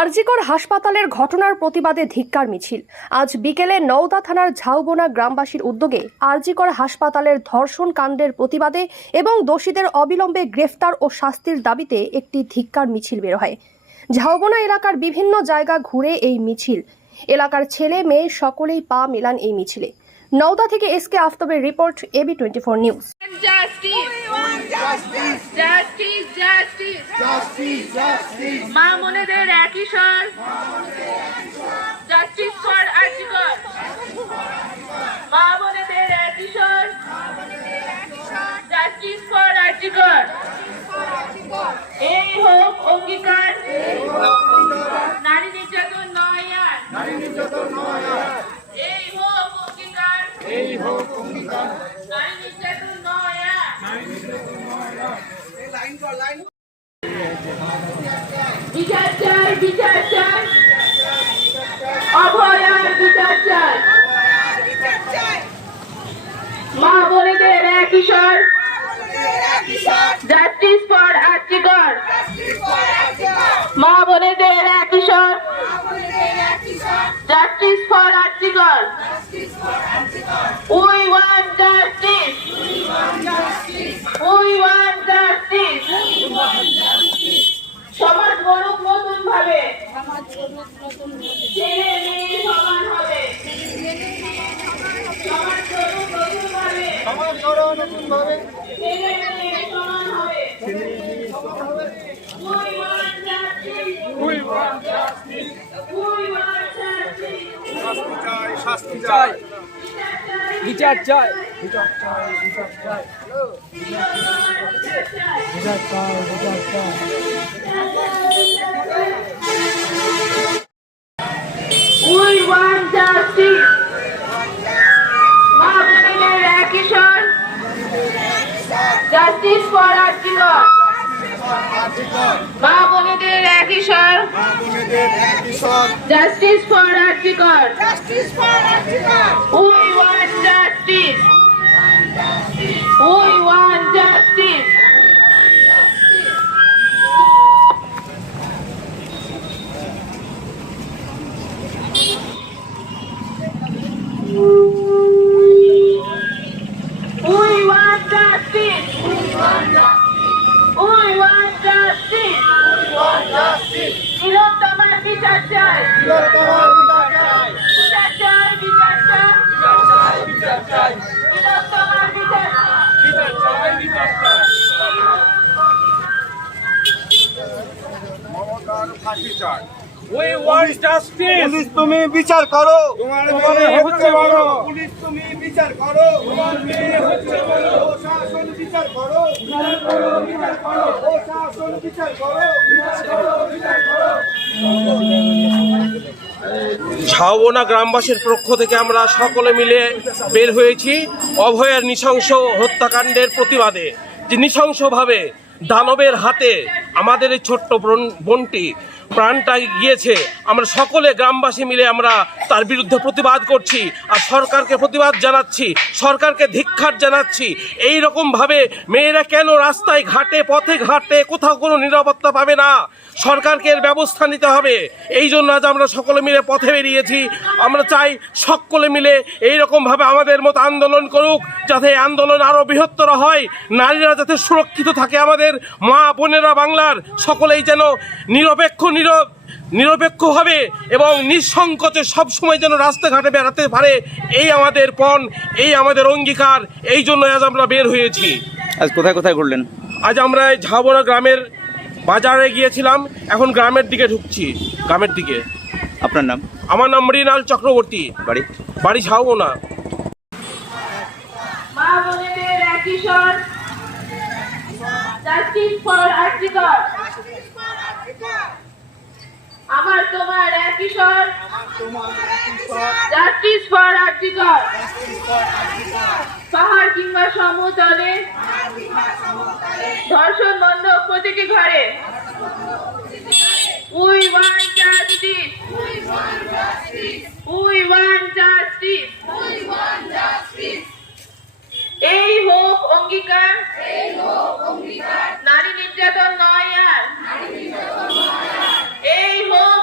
আরজিকর হাসপাতালের ঘটনার প্রতিবাদে ধিক্কার মিছিল। আজ বিকেলে নওদা থানার ঝাউবোনা গ্রামবাসীর উদ্যোগে আরজিকর হাসপাতালের ধর্ষণ কাণ্ডের প্রতিবাদে এবং দোষীদের অবিলম্বে গ্রেফতার ও শাস্তির দাবিতে একটি ধিক্কার মিছিল বের হয়। ঝাউবোনা এলাকার বিভিন্ন জায়গা ঘুরে এই মিছিল, এলাকার ছেলে মেয়ে সকলেই পা মেলান এই মিছিলে। নওদা থেকে এসকে আফতাবের রিপোর্ট, AB24 নিউজ। মা বোনেদের একই স্বর, জাস্টিস ফর আরজিকর। মা বোনেদের একই স্বর, জাস্টিস ফর আরজিকর। এই হোক অঙ্গীকার, নারী নির্যাতন নয় আর। এই হোক অঙ্গীকার, নারী নির্যাতন নয় আর। বিচার চাই, বিচার চাই, অভয়ার বিচার চাই। মা বোনেদের একই স্বর, জাস্টিস ফর আরজিকর। মা বোনেদের একই স্বর, justice for RG Kar. We want justice. We want justice. সমাজ গড়ুক নতুন ভাবে, ছেলে মেয়ে সমান হবে। সমাজ গড়ুক নতুন ভাবে, ছেলে মেয়ে সমান হবে। We want justice. We want justice. We want justice. শাস্তি চাই, বিচার চাই, বিচার চাই, বিচার চাই, বিচার চাই, বিচার চাই। We want justice. মা বোনেদের একই স্বর, জাস্টিস ফর আরজিকর। মা বোনেদের একই স্বর, justice for RG Kar. We want justice. We want justice. We want justice. We want justice. তিলোত্তমার বিচার চাই, বিচার চাই, বিচার চাই, তিলোত্তমার বিচার চাই। We want justice. পুলিশ তুমি বিচার করো, তোমার মেয়ে হচ্ছে বড়। পুলিশ তুমি বিচার করো, তোমার মেয়ে হচ্ছে বড়। প্রশাসন বিচার করো, প্রশাসন বিচার করো। ঝাউবোনা গ্রামবাসীর পক্ষ থেকে আমরা সকলে মিলে বের হয়েছি অভয়ের নৃশংস হত্যাকাণ্ডের প্রতিবাদে। যে নৃশংসভাবে দানবের হাতে আমাদের এই ছোট্ট বোনটি প্রাণটা গিয়েছে, আমরা সকলে গ্রামবাসী মিলে আমরা তার বিরুদ্ধে প্রতিবাদ করছি আর সরকারকে প্রতিবাদ জানাচ্ছি, সরকারকে ধিক্কার জানাচ্ছি। এই রকমভাবে মেয়েরা কেন রাস্তায় ঘাটে পথে ঘাটে কোথাও কোনো নিরাপত্তা পাবে না? সরকারকে এর ব্যবস্থা নিতে হবে। এই জন্য আজ আমরা সকলে মিলে পথে বেরিয়েছি। আমরা চাই সকলে মিলে এইরকমভাবে আমাদের মতো আন্দোলন করুক, যাতে এই আন্দোলন আরও বৃহত্তর হয়, নারীরা যাতে সুরক্ষিত থাকে, আমাদের মা বোনেরা বাংলার সকলেই যেন নিরপেক্ষভাবে এবং নিঃসংকোচে সবসময় যেন রাস্তাঘাটে বেড়াতে পারে। এই আমাদের পণ, এই আমাদের অঙ্গীকার। এই জন্য আজ আমরা বের হয়েছি। আজ কোথায় কোথায় ঘুরলেন? আজ আমরা এই ঝাউবোনা গ্রামের বাজারে গিয়েছিলাম, এখন গ্রামের দিকে ঢুকছি। গ্রামের দিকে। আপনার নাম? আমার নাম মৃণাল চক্রবর্তী, বাড়ি ঝাউবোনা। মা বোনেদের একই স্বর, জাস্টিস ফর আরজিকর। আমার তোমার একই স্বর, জাস্টিস ফর আরজিকর। পাহাড় কিংবা সমতলে ধর্ষণ বন্ধ প্রতিটি ঘরে। We want justice. We want justice. নারী নির্যাতন নয় আর, এই হোক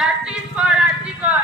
Justice for Artikar.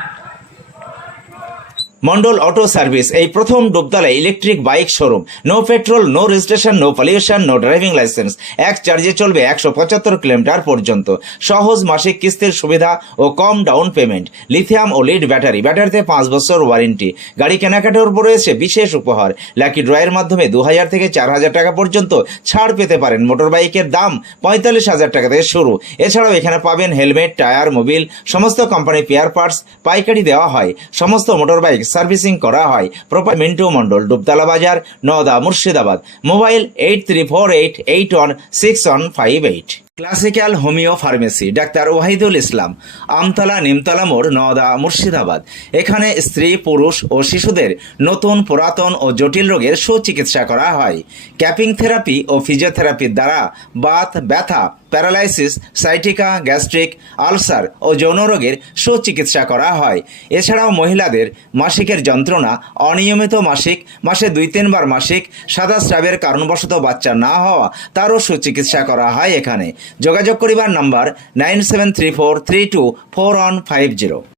Mondal auto service এই প্রথম Dubtala electric bike showroom. No petrol, no registration, no pollution, no driving license. এক চার্জে চলবে 175 কিলোমিটার পর্যন্ত। সহজ মাসিক কিস্তির সুবিধা ও কম ডাউন পেমেন্ট। লিথিয়াম ও লিড ব্যাটারি, ব্যাটারিতে 5 বছর ওয়ারেন্টি। গাড়ি কেনাকাটার উপর রয়েছে বিশেষ উপহার। লাকি ড্রয়ের মাধ্যমে 2000 থেকে 4000 টাকা পর্যন্ত ছাড় পেতে পারেন। মোটর বাইকের দাম 45,000 টাকা থেকে শুরু। এছাড়াও এখানে পাবেন হেলমেট, টায়ার, মোবিল, সমস্ত কোম্পানি পেয়ার পার্টস পাইকারি দেওয়া হয়। সমস্ত মোটর বাইক সার্ভিসিং করা হয়। প্রপার মিন্টু মন্ডল, ডুবতলা বাজার, Nowda, Murshidabad. Mobile 8348816158। Classical homeo pharmacy, doctor Wahidul Islam, Amtala, Nimtala মোড়, নওদা, মুর্শিদাবাদ। এখানে স্ত্রী, পুরুষ ও শিশুদের নতুন, পুরাতন ও জটিল রোগের সুচিকিৎসা করা হয়। ক্যাপিং থেরাপি ও ফিজিওথেরাপির দ্বারা বাত, ব্যথা, প্যারালাইসিস, সাইটিকা, গ্যাস্ট্রিক, আলসার ও যৌন রোগের সুচিকিৎসা করা হয়। এছাড়াও মহিলাদের মাসিকের যন্ত্রণা, অনিয়মিত মাসিক, মাসে 2-3 বার মাসিক, সাদা স্রাবের কারণবশত বাচ্চা না হওয়া, তারও সুচিকিৎসা করা হয় এখানে। যোগাযোগ করিবার নাম্বার 9734324150।